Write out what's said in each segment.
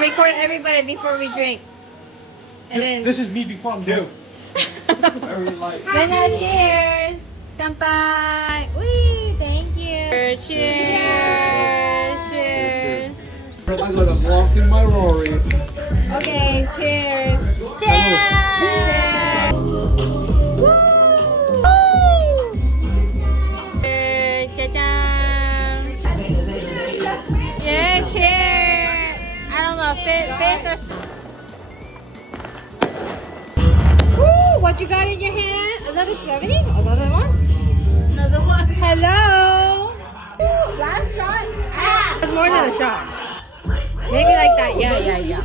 record everybody before we drink. And then... This is me before I'm due. Lena, cheers! Kanpai! Wee! Thank you! Cheers! Cheers! I'm gonna walk in my Rory. Okay, cheers! Cheers! Woo! Cheers! Cha-chan! Yeah, cheers! I don't know, fifth or... Woo! What you got in your hand? Another 70? Another one? Another one. Hello! Ooh, last shot? Ah! That's more than a shot. Maybe like that. Yeah.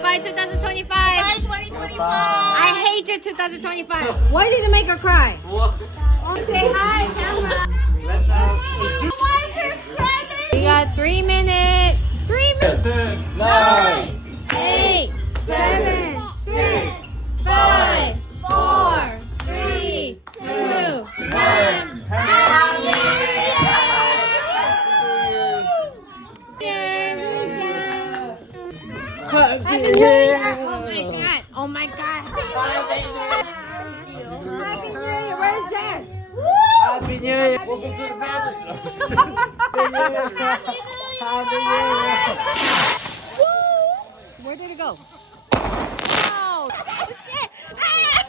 Bye 2025. Bye 2025. I hate your 2025. Why did you make her cry? What? Oh, say hi, camera. We got 3 minutes. 3 minutes. 9, 8, 7, 6, 5, 4, 3, 2, 1. Happy New Year! Oh my god! Happy New Year! Where's Jess? Happy New Year! Welcome to the family! Happy New Year! Where did it go? Oh! Shit! Ah!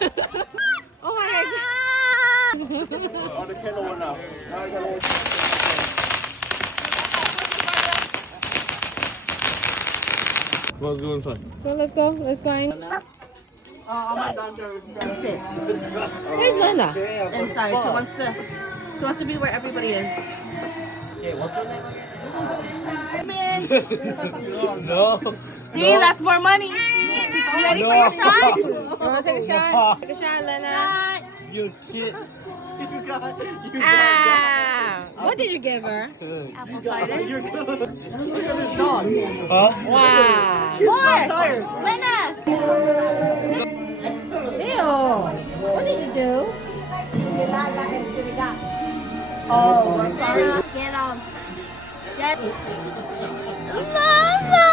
Oh my god! On the candle one now. Now I gotta... Let's go inside. So let's go. Let's go in. Where's Lena? Inside. She wants to be where everybody is. Okay, what's her name? No. See, that's more money. You ready for your shot? You wanna take a shot? Take a shot, Lena. You shit. Ah! What did you give her? Apple cider. You're good. Look at this dog. Huh? Wow. He's so tired. Lena. Ew. What did you do? Oh, we're sorry. Get Get. Mama.